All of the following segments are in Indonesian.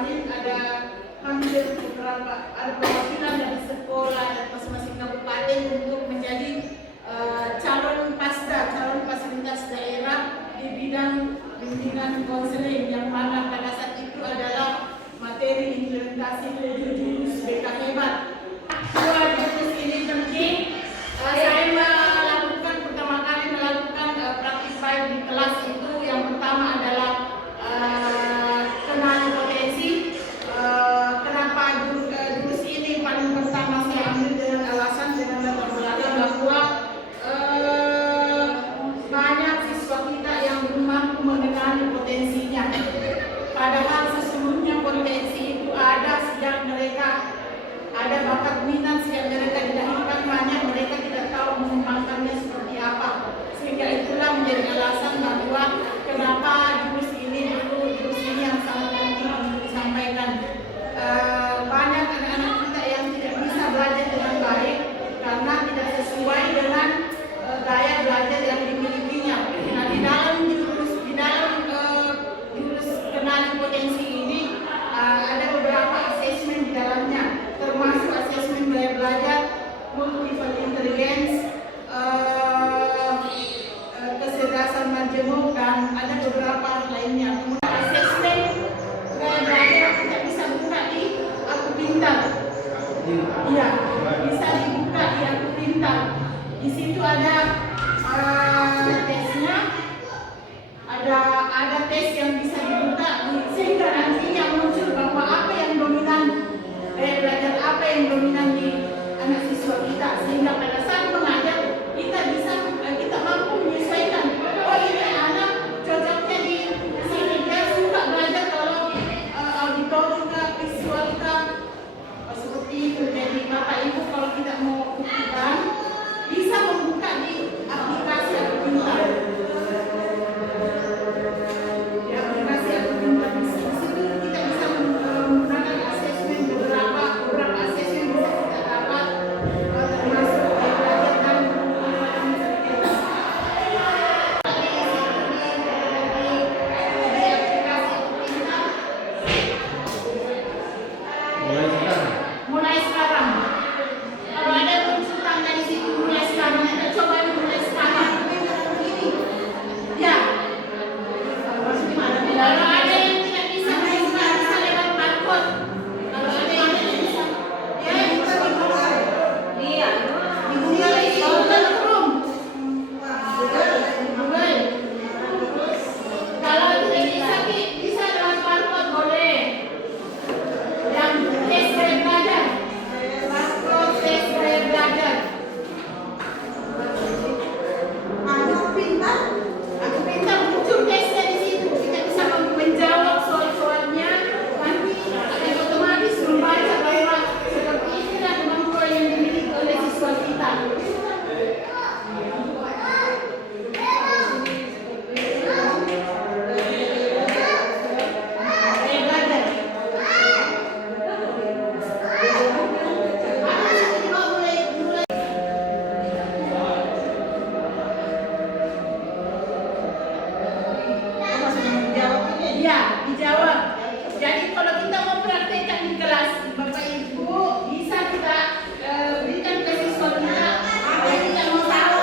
kemarin ada hampir ada perwakilan dari sekolah dan masing-masing kabupaten untuk menjadi calon fasilitas daerah di bidang bimbingan konseling, yang mana pada saat itu adalah materi implementasi jurus BK Hebat. Dua jurus ini penting. Saya pertama kali melakukan praktik baik di kelas itu. Yang pertama adalah kenal potensi. Kenapa jurus ini paling pertama saya ambil dengan alasan dengan latar belakang bahwa banyak siswa kita yang belum mampu mengenali potensinya. Padahal sesungguhnya potensi itu ada sejak mereka ada bakat minat, sejak mereka dilahirkan, hanya mereka tidak tahu mengembangkannya seperti apa. Sehingga itulah menjadi alasan bahwa kenapa jurus ini yang sangat penting untuk disampaikan. Banyak anak-anak kita yang tidak bisa belajar dengan baik karena tidak sesuai dengan gaya belajar yang dimilikinya. Nah, di dalam jurus kenali potensi ini ada beberapa asesmen di dalamnya, termasuk asesmen gaya belajar, multiple intelligence, kecerdasan majemuk, dan ada beberapa lainnya. Kemudian asesmen gaya belajar tidak bisa buka di Aku Pintar. Iya, bisa dibuka di Aku Pintar. Di situ ada tesnya, ada tes yang bisa dibuka, sehingga nantinya muncul bahwa apa yang dominan belajar, apa yang dominan di anak siswa kita, sehingga pada saat mengajar kita mampu menyesuaikan. Oh, ini anak cocoknya di sini, dia suka belajar kalau auditori visual seperti itu. Jadi Bapak Ibu kalau tidak mau buktikan, bisa membuka di aplikasi Aku Pintar. Di aplikasi Aku Pintar di situ kita bisa menggunakan asesmen, beberapa asesmen bisa kita dapat, termasuk belajar dan mulai sekarang. Kalau ada muncul tanda di situ mulai sekarang, kita coba mulai sekarang. Ya. Kalau ada yang tidak bisa lewat barcode. Kalau ada yang tidak bisa, ya bisa di Google. Iya. Di Google itu Google Chrome. Google. Kalau tidak bisa lewat barcode boleh. Yang tes gaya belajar. Barcode tes gaya belajar. Aku Pintar muncul tesnya di situ. Kita bisa menjawab soal-soalnya. Nanti akan otomatis membaca bahwa seperti inilah kemampuan yang dimiliki oleh siswa kita. Gaya belajar. Iya, dijawab. Jadi kalau kita mau praktekkan di kelas, Bapak Ibu bisa kita berikan ke siswa kita. Yang kita mau tahu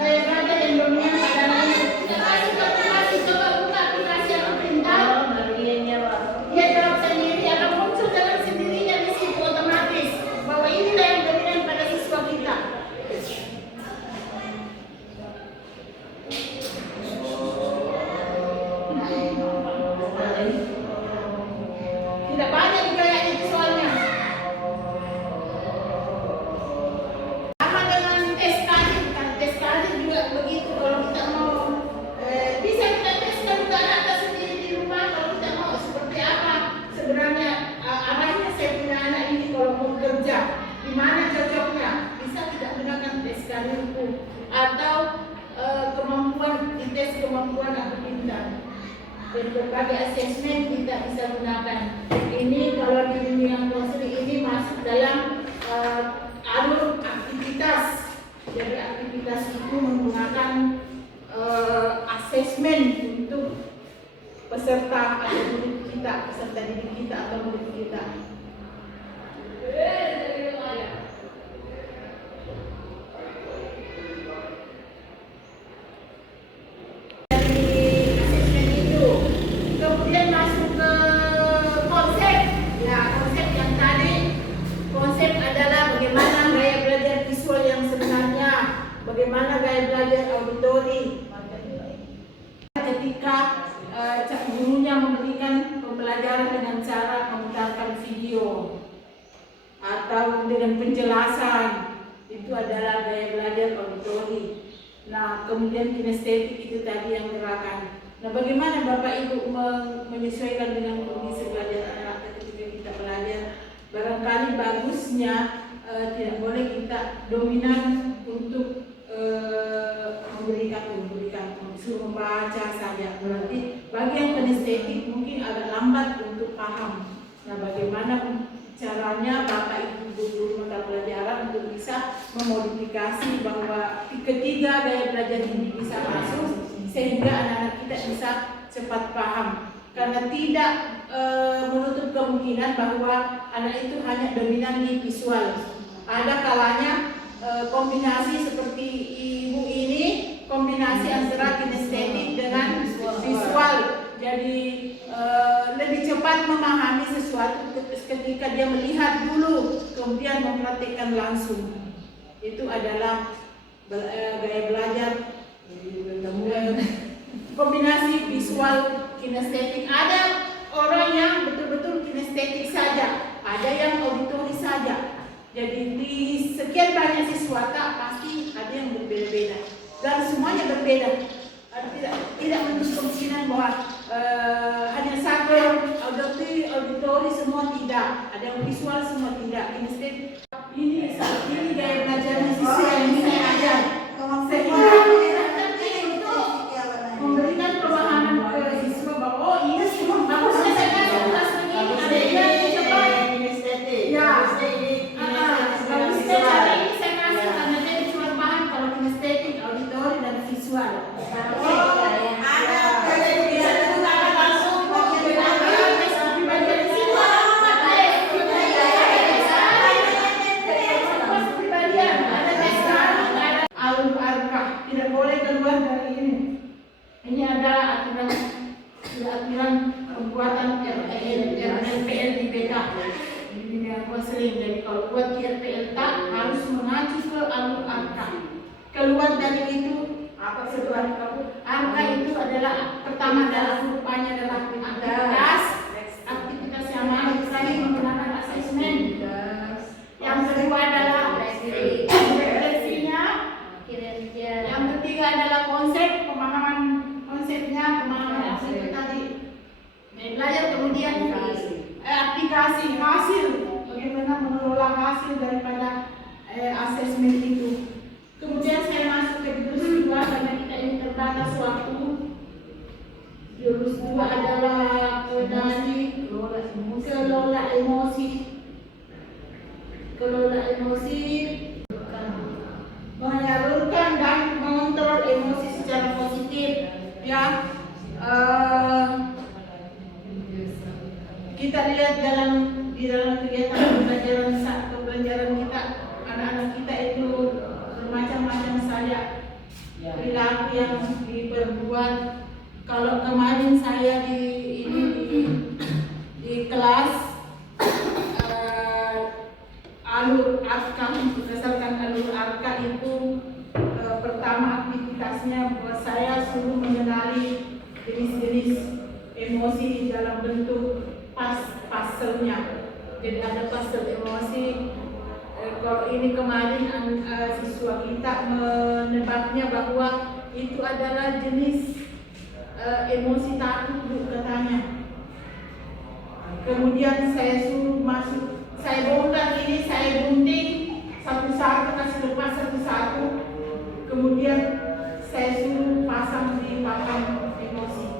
gaya belajar yang dominan adalah kita kasih kalkulasi, coba buka aplikasi Aku Pintar. Dia jawab sendiri, akan muncul dengan sendirinya di situ otomatis bahwa inilah yang dominan pada siswa kita. Tidak banyak gayanya itu soalnya. Sama dengan tes kadir, kan tes kadir juga begitu. Kalau kita mau bisa kita teskan juga anak sendiri di rumah. Kalau kita mau seperti apa sebenarnya arahnya saya punya anak ini kalau mau kerja, di mana cocoknya, bisa tidak gunakan tes kadirku atau tes kemampuan Aku Pintar. Dan berbagai asesmen kita bisa gunakan. Ini kalau di bimbingan konseling ini masuk dalam alur aktivitas. Jadi aktivitas itu menggunakan asesmen untuk peserta atau murid kita. kita, peserta didik kita atau murid kita. Kemudian masuk ke konsep. Ya, konsep yang tadi, konsep adalah bagaimana gaya belajar visual yang sebenarnya, bagaimana gaya belajar auditori. Ketika gurunya memberikan pembelajaran dengan cara memutarkan video atau dengan penjelasan, itu adalah gaya belajar auditori. Nah, kemudian kinestetik itu tadi yang gerakan. Nah, bagaimana Bapak Ibu menyesuaikan dengan kondisi belajar anak ketika kita belajar? Barangkali bagusnya tidak boleh kita dominan untuk memberikan suruh membaca saja. Berarti bagi yang kinestetik mungkin agak lambat untuk paham. Nah, bagaimana caranya Bapak Ibu guru mata pelajaran untuk bisa memodifikasi bahwa ketiga gaya belajar ini bisa masuk sehingga anak-anak kita bisa cepat paham, karena tidak menutup kemungkinan bahwa anak itu hanya dominan di visual. Ada kalanya kombinasi seperti ibu ini, kombinasi antara kinestetik dengan visual, jadi lebih cepat memahami sesuatu ketika dia melihat dulu kemudian mempraktikkan langsung. Itu adalah gaya belajar kombinasi visual kinestetik. Ada orang yang betul-betul kinestetik saja, ada yang auditori saja. Jadi di sekian banyak siswa pasti ada yang berbeda-beda dan semuanya berbeda. Tidak menutup kemungkinan bahwa hanya satu yang auditori semua tidak, ada yang visual semua tidak. Kinestetik ini gaya belajarnya siswa yang saya ajar. Memberikan pemahaman ke siswa bahwa oh ini bagusnya saya kasih kelas begini, ada yang cepat. Ya, bagusnya cara ini saya kasih karena dia cuma paham kalau kinestetik, auditori dan visual. Tidak boleh keluar dari ini. Ini adalah aturan pembuatan RPL di BK. Ini yang sering. Jadi kalau buat RPL tak harus mengacu ke alur angka. Keluar dari itu apa keluar angka itu adalah pertama adalah rupanya adalah aktivitas yang mana terakhir menggunakan asesmen. Yang kedua adalah refleksinya. Yang ketiga adalah konsep, pemahaman konsepnya, pemahaman itu tadi. Belajar kemudian aplikasi hasil, bagaimana mengelola hasil daripada asesmen itu. Kemudian saya masuk ke jurus 2 karena kita ini terbatas waktu. Jurus 2 adalah kelola emosi. Kelola emosi, menyalurkan dan mengontrol emosi secara positif. Ya, kita lihat di dalam kegiatan pembelajaran kita, anak-anak kita itu bermacam-macam saja perilaku yang diperbuat. Kalau kemarin saya di kelas alur arka, berdasarkan alur arka itu pertama aktivitasnya buat saya suruh mengenali jenis-jenis emosi dalam bentuk puzzle-nya. Jadi ada puzzle emosi. Kalau ini kemarin siswa kita menebaknya bahwa itu adalah jenis emosi takut katanya. Kemudian saya suruh masuk. Saya bongkar ini, saya gunting satu-satu, kasih lepas satu-satu. Kemudian saya suruh pasang di papan emosi.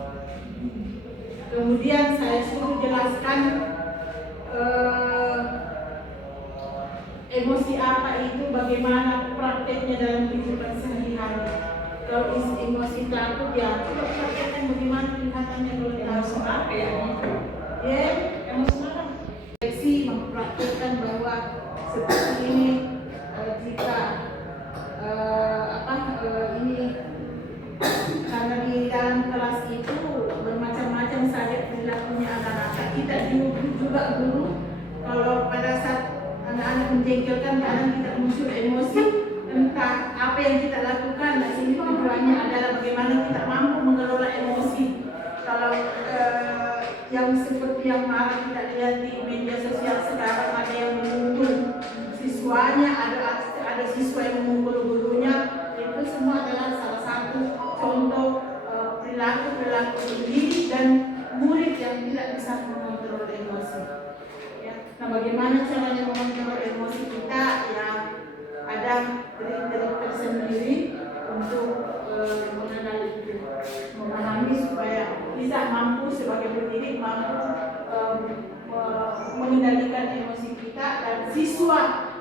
Kemudian saya suruh jelaskan emosi apa itu, bagaimana prakteknya dalam kehidupan sehari-hari. Kalau emosi takut ya, coba praktekkan bagaimana kelihatannya kalau tahu apa ya. Ya, emosional. Seleksi mempraktikkan bahwa seperti ini jika ini karena di dalam kelas itu bermacam-macam saja perilakunya anak-anak. Kita juga guru, kalau pada saat anak-anak menjengkelkan kadang kita muncul emosi, entah apa yang kita lakukan. Nah, sini tujuannya adalah bagaimana kita mampu mengelola emosi. Kalau yang seperti yang marah kita lihat di media sosial sekarang, ada yang memukul siswanya, ada siswa yang memukul gurunya, itu semua adalah salah satu contoh perilaku pendidik dan murid yang tidak bisa mengontrol emosi. Ya. Nah, bagaimana caranya mengontrol emosi kita? Ya, ada trik-trik tersendiri untuk mengenali itu, memahami supaya bisa mampu sebagai pendidik mampu mengendalikan emosi kita dan siswa